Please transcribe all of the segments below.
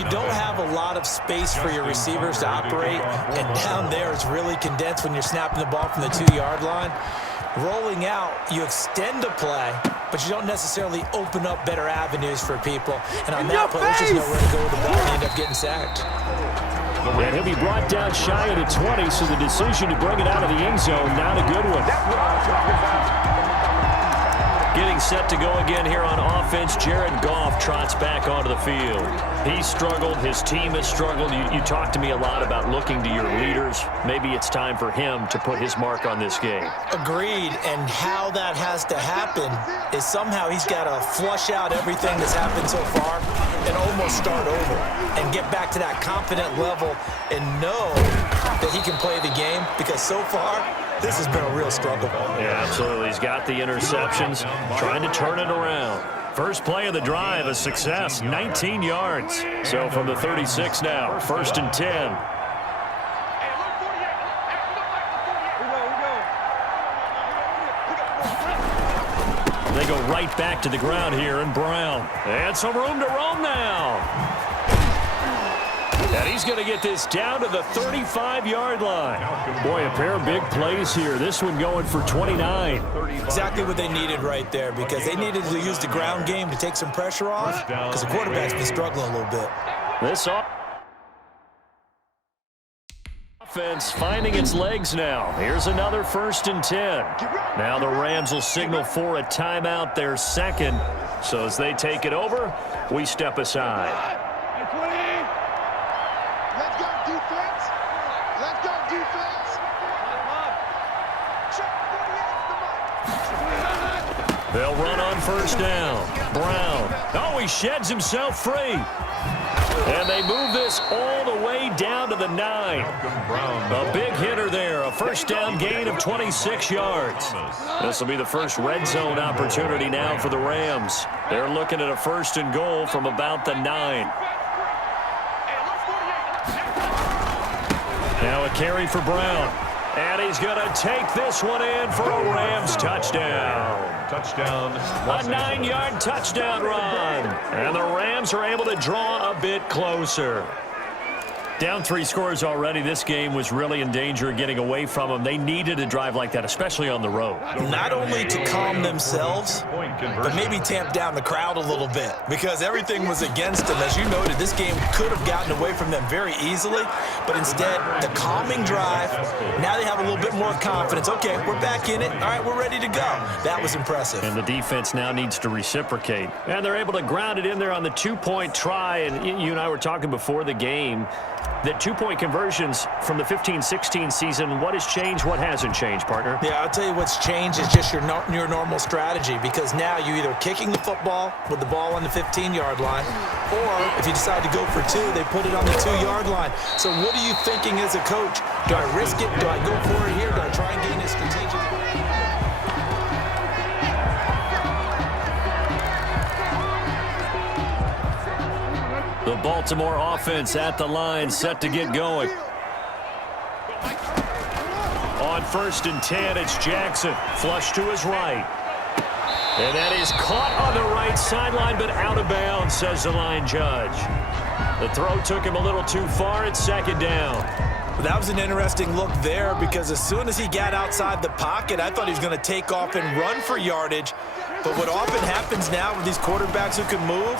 you don't have a lot of space for your receivers to operate, and down there it's really condensed when you're snapping the ball from the 2-yard line, rolling out, you extend a play, but you don't necessarily open up better avenues for people. And on that play, there's just nowhere to go with the ball and end up getting sacked. And he'll be brought down shy of the 20, so the decision to bring it out of the end zone, not a good one. Getting set to go again here on offense, Jared Goff trots back onto the field. He struggled. His team has struggled. You talk to me a lot about looking to your leaders. Maybe it's time for him to put his mark on this game. Agreed, and how that has to happen is somehow he's got to flush out everything that's happened so far and almost start over and get back to that confident level and know that he can play the game, because so far this has been a real struggle. Yeah, absolutely. He's got the interceptions, trying to turn it around. First play of the drive, a success, 19 yards. So from the 36 now, 1st and 10. They go right back to the ground here, and Brown. And some room to roam now. And he's going to get this down to the 35-yard line. Boy, a pair of big plays here. This one going for 29. Exactly what they needed right there, because they needed to use the ground game to take some pressure off, because the quarterback's been struggling a little bit. This offense finding its legs now. Here's another 1st and 10. Now the Rams will signal for a timeout, their second. So as they take it over, we step aside. They'll run on 1st down. Brown. Oh, he sheds himself free. And they move this all the way down to the 9. A big hitter there. A 1st down gain of 26 yards. This will be the first red zone opportunity now for the Rams. They're looking at a 1st and goal from about the 9. Now a carry for Brown. And he's going to take this one in for a Rams touchdown. A 9-yard touchdown run. And the Rams are able to draw a bit closer. Down 3 scores already. This game was really in danger of getting away from them. They needed a drive like that, especially on the road. Not only to calm themselves, but maybe tamp down the crowd a little bit, because everything was against them. As you noted, this game could have gotten away from them very easily, but instead, the calming drive, now they have a little bit more confidence. Okay, we're back in it. All right, we're ready to go. That was impressive. And the defense now needs to reciprocate. And they're able to ground it in there on the 2-point try. And you and I were talking before the game that 2-point conversions from the 15-16 season, what has changed, what hasn't changed, partner? Yeah, I'll tell you what's changed is just your normal strategy, because now you're either kicking the football with the ball on the 15-yard line, or if you decide to go for 2, they put it on the 2-yard line. So what are you thinking as a coach? Do I risk it? Do I go for it here? Do I try and gain a strategic? The Baltimore offense at the line, set to get going. On 1st and 10, it's Jackson. Flush to his right. And that is caught on the right sideline, but out of bounds, says the line judge. The throw took him a little too far. It's 2nd down. Well, that was an interesting look there, because as soon as he got outside the pocket, I thought he was going to take off and run for yardage. But what often happens now with these quarterbacks who can move,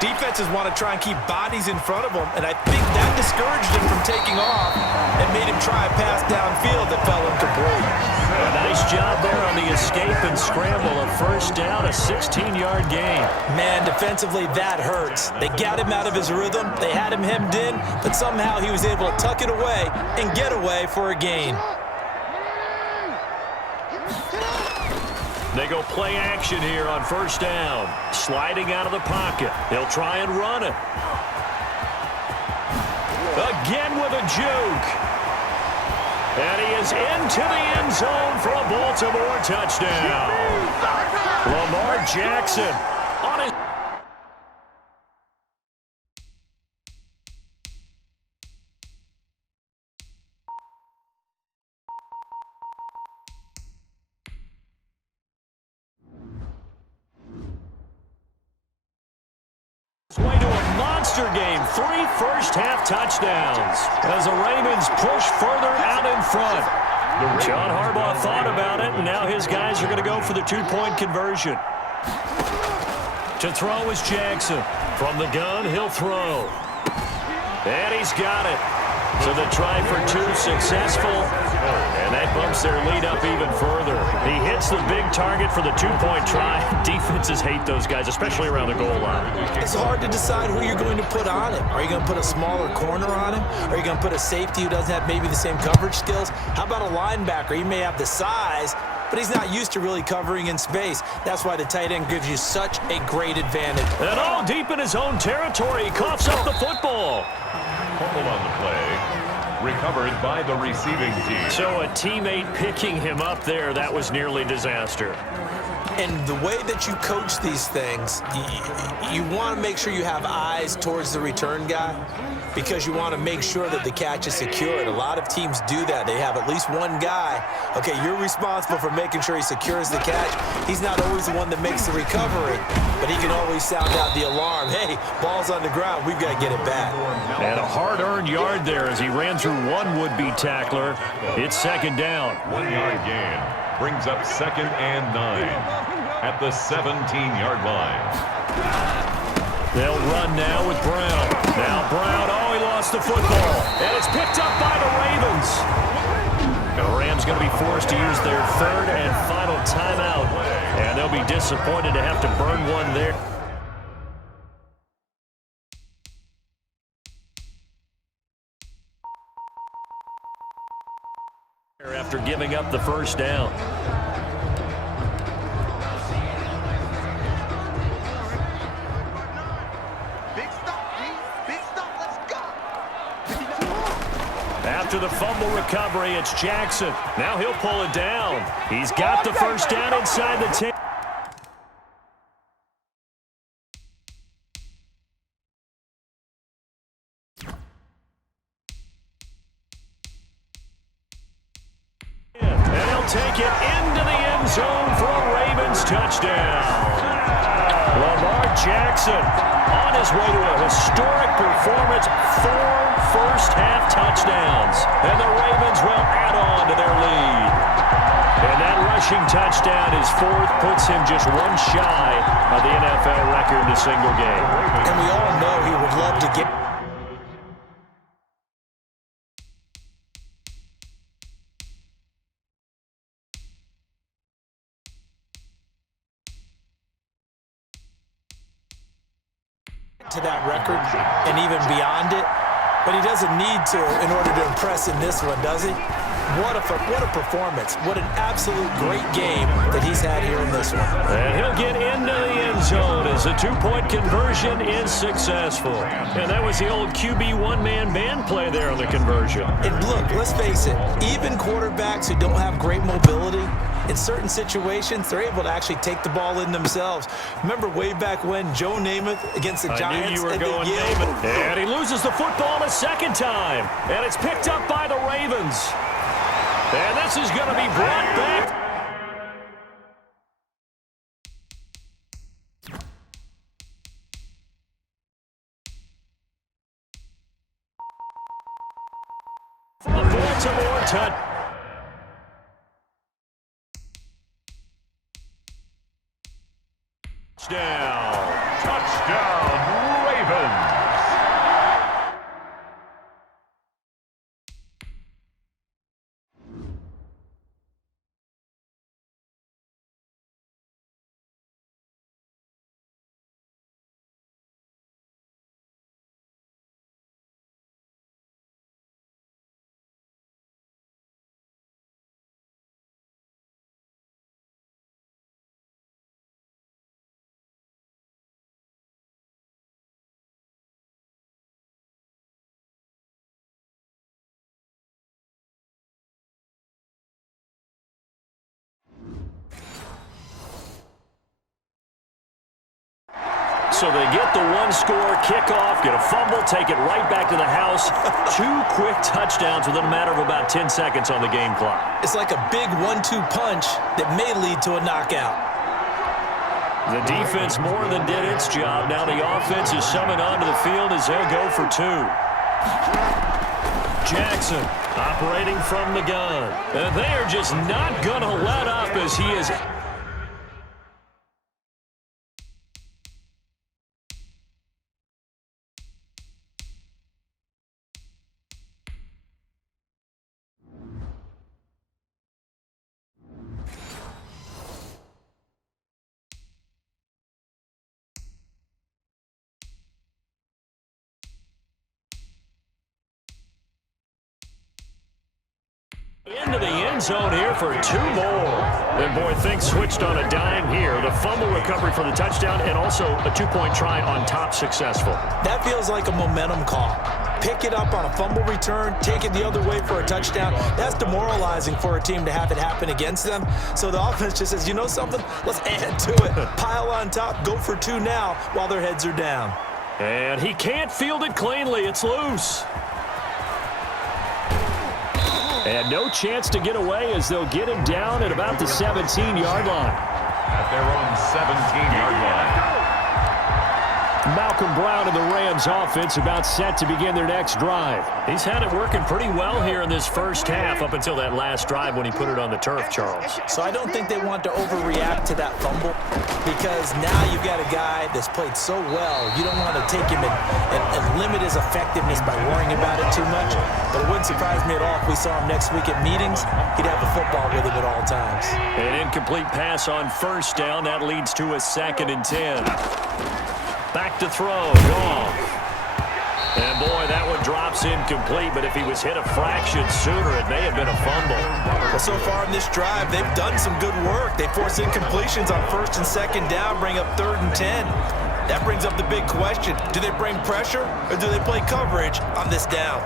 defenses want to try and keep bodies in front of them, and I think that discouraged him from taking off and made him try a pass downfield that fell incomplete. A nice job there on the escape and scramble. A 1st down, a 16-yard gain. Man, defensively, that hurts. They got him out of his rhythm. They had him hemmed in, but somehow he was able to tuck it away and get away for a gain. They go play action here on 1st down. Sliding out of the pocket. They'll try and run it. Again with a juke. And he is into the end zone for a Baltimore touchdown. Lamar Jackson on his... way to a monster monster game. 3 first-half touchdowns as the Ravens push further out in front. John Harbaugh thought about it, and now his guys are going to go for the 2-point conversion. To throw is Jackson. From the gun, he'll throw. And he's got it. So the try for 2 successful, and that bumps their lead up even further. He hits the big target for the 2-point try. Defenses hate those guys, especially around the goal line. It's hard to decide who you're going to put on him. Are you going to put a smaller corner on him? Are you going to put a safety who doesn't have maybe the same coverage skills? How about a linebacker? He may have the size, but he's not used to really covering in space. That's why the tight end gives you such a great advantage. And all deep in his own territory, he coughs up the football. Fumble on the play, recovered by the receiving team. So a teammate picking him up there, that was nearly disaster. And the way that you coach these things, you want to make sure you have eyes towards the return guy because you want to make sure that the catch is secured. A lot of teams do that. They have at least one guy. Okay, you're responsible for making sure he secures the catch. He's not always the one that makes the recovery, but he can always sound out the alarm. Hey, ball's on the ground. We've got to get it back. And a hard-earned yard there as he ran through one would-be tackler. It's second down. 1-yard gain brings up 2nd and 9 at the 17-yard line. They'll run now with Brown. Now Brown, he lost the football. And it's picked up by the Ravens. The Rams going to be forced to use their 3rd and final timeout. And they'll be disappointed to have to burn one there. After giving up the first down. After the fumble recovery, it's Jackson. Now he'll pull it down. He's got the first down inside the 10. And he'll take it into the end zone for a Ravens touchdown. Lamar Jackson on his way to a historic performance, 4 first-half touchdowns, and the Ravens will add on to their lead. And that rushing touchdown, his 4th, puts him just one shy of the NFL record in a single game. And we all know he would love to get... to that record and even beyond it, but he doesn't need to in order to impress in this one, does he? What a performance. What an absolute great game that he's had here in this one. And he'll get into the end zone as the 2-point conversion is successful. And that was the old QB one-man band play there on the conversion. And look, let's face it, even quarterbacks who don't have great mobility, in certain situations, they're able to actually take the ball in themselves. Remember way back when Joe Namath against the Giants? I knew you were going Namath. And he loses the football a second time. And it's picked up by the Ravens. And this is going to be brought back. A Baltimore touchdown. Touchdown, Ravens. So they get the one-score kickoff, get a fumble, take it right back to the house. 2 quick touchdowns within a matter of about 10 seconds on the game clock. It's like a big 1-2 punch that may lead to a knockout. The defense more than did its job. Now the offense is summoned onto the field as they'll go for 2. Jackson operating from the gun. And they are just not going to let up as he is... into the end zone here for 2 more. And boy, things switched on a dime here. The fumble recovery for the touchdown and also a 2-point try on top successful. That feels like a momentum call. Pick it up on a fumble return, take it the other way for a touchdown. That's demoralizing for a team to have it happen against them. So the offense just says, you know something? Let's add to it. Pile on top, go for 2 now while their heads are down. And he can't field it cleanly. It's loose. And no chance to get away as they'll get him down at about the 17-yard line. At their own 17-yard line. Malcolm Brown and the Rams offense about set to begin their next drive. He's had it working pretty well here in this first half up until that last drive when he put it on the turf, Charles. So I don't think they want to overreact to that fumble because now you've got a guy that's played so well. You don't want to take him and limit his effectiveness by worrying about it too much. But it wouldn't surprise me at all if we saw him next week at meetings. He'd have the football with him at all times. An incomplete pass on first down. That leads to a 2nd and 10. Back to throw, Goff. And boy, that one drops incomplete, but if he was hit a fraction sooner, it may have been a fumble. Well, so far in this drive, they've done some good work. They force incompletions on 1st and 2nd down, bring up 3rd and 10. That brings up the big question. Do they bring pressure or do they play coverage on this down?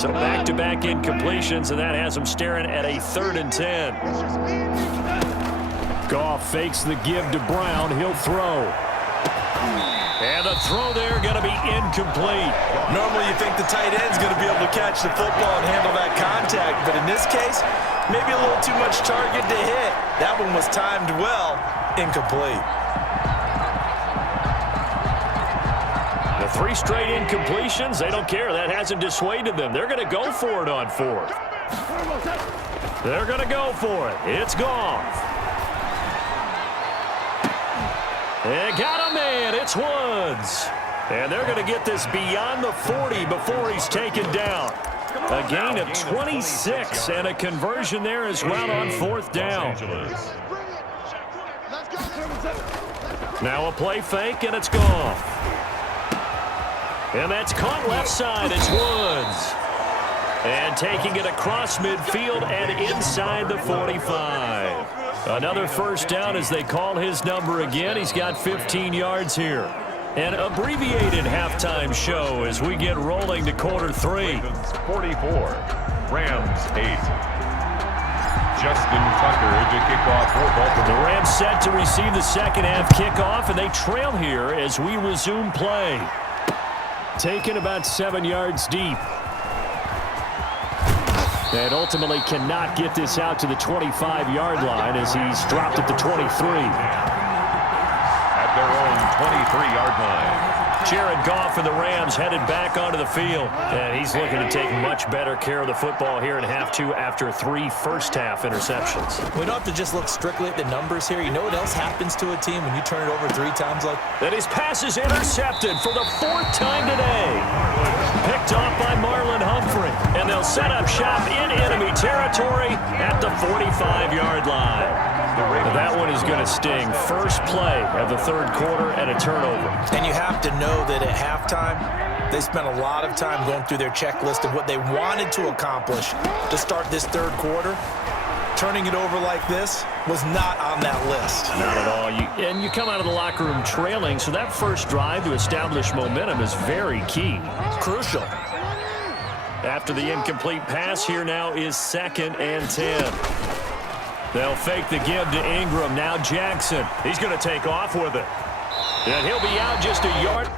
So back-to-back incompletions, and that has them staring at a 3rd and 10. Goff fakes the give to Brown. He'll throw. And the throw there going to be incomplete. Normally you think the tight end's going to be able to catch the football and handle that contact, but in this case, maybe a little too much target to hit. That one was timed well. Incomplete. The 3 straight incompletions, they don't care. That hasn't dissuaded them. They're going to go for it on 4th. They're going to go for it. It's Goff. And got a man. It's Woods. And they're going to get this beyond the 40 before he's taken down. A gain of 26 and a conversion there as well on 4th down. Now a play fake, and it's Goff. And that's caught left side. It's Woods. And taking it across midfield and inside the 45. Another first down as they call his number again. He's got 15 yards here. An abbreviated halftime show as we get rolling to quarter 3. 44, Rams 8. Justin Tucker to kick off for Baltimore. The Rams set to receive the second half kickoff, and they trail here as we resume play. Taken about 7 yards deep. And ultimately cannot get this out to the 25-yard line as he's dropped at the 23. At their own 23-yard line. Jared Goff and the Rams headed back onto the field. And he's looking to take much better care of the football here in half 2 after 3 first-half interceptions. We don't have to just look strictly at the numbers here. You know what else happens to a team when you turn it over 3 times like that? His pass is intercepted for the 4th time today. Picked off by Marlon Humphrey. And they'll set up shop in enemy territory at the 45-yard line. That one is going to sting. First play of the 3rd quarter and a turnover. And you have to know that at halftime, they spent a lot of time going through their checklist of what they wanted to accomplish to start this 3rd quarter. Turning it over like this was not on that list. Not at all. You come out of the locker room trailing, so that first drive to establish momentum is very key. Crucial. After the incomplete pass, here now is 2nd and 10. They'll fake the give to Ingram. Now Jackson. He's going to take off with it. And he'll be out just a yard.